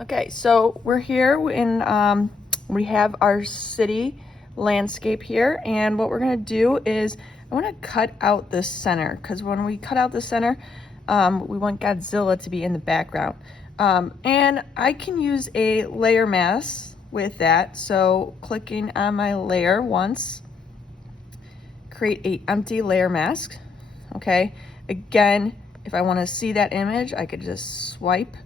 Okay, so we're here in, we have our city landscape here, and what we're gonna do is I wanna cut out the center, because when we cut out the center, we want Godzilla to be in the background. And I can use a layer mask with that, so clicking on my layer once, create a empty layer mask, okay? Again, if I wanna see that image, I could just swipe.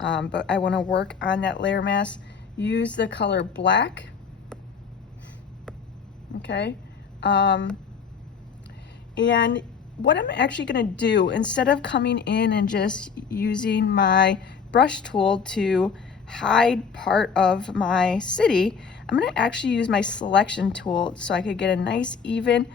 But I want to work on that layer mask. Use the color black. Okay. And what I'm actually going to do, instead of coming in and just using my brush tool to hide part of my city, I'm going to actually use my selection tool so I could get a nice even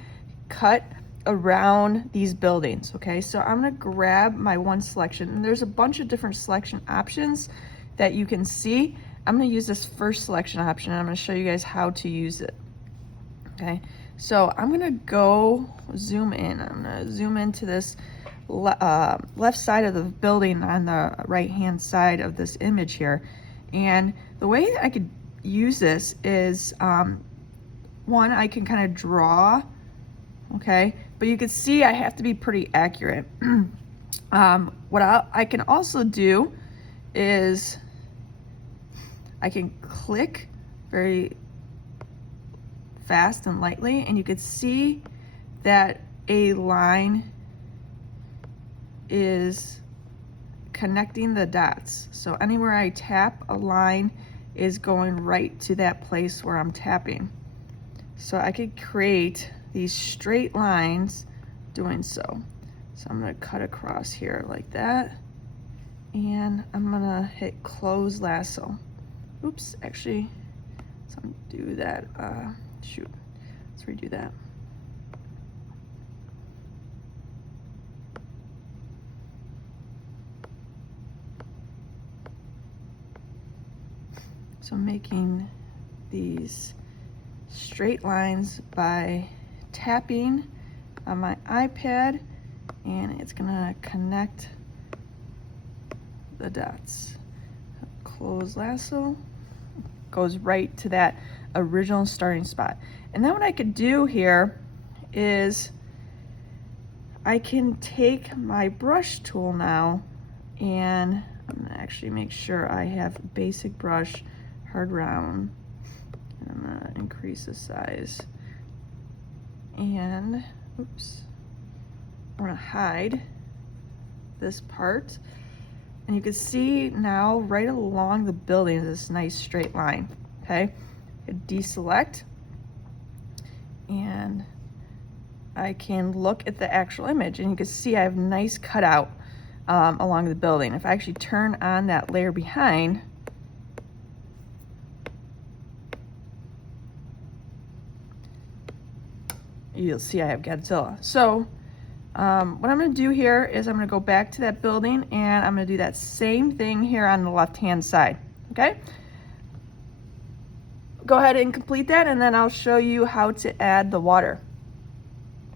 cut around these buildings. Okay, so I'm going to grab my one selection, and there's a bunch of different selection options that you can see. I'm going to use this first selection option, and I'm going to show you guys how to use it. Okay, so I'm going to go zoom in. I'm going to zoom into this left side of the building on the right hand side of this image here, and the way that I could use this is one, I can kind of draw. Okay, but you can see I have to be pretty accurate. What I can also do is I can click very fast and lightly, and you can see that a line is connecting the dots. So anywhere I tap, a line is going right to that place where I'm tapping. So I could create these straight lines doing so. So I'm gonna cut across here like that, and I'm gonna hit close lasso. Oops, actually, let's undo that. Shoot, let's redo that. So making these straight lines by tapping on my iPad, and it's gonna connect the dots. Close lasso, goes right to that original starting spot. And then what I could do here is I can take my brush tool now, and I'm gonna actually make sure I have basic brush, hard round, and I'm gonna increase the size. And oops, I'm gonna hide this part, and you can see now right along the building is this nice straight line. Okay, I deselect, and I can look at the actual image, and you can see I have nice cutout along the building. If I actually turn on that layer behind, you'll see I have Godzilla. So what I'm going to do here is I'm going to go back to that building, and I'm going to do that same thing here on the left hand side. Okay, go ahead and complete that, and then I'll show you how to add the water.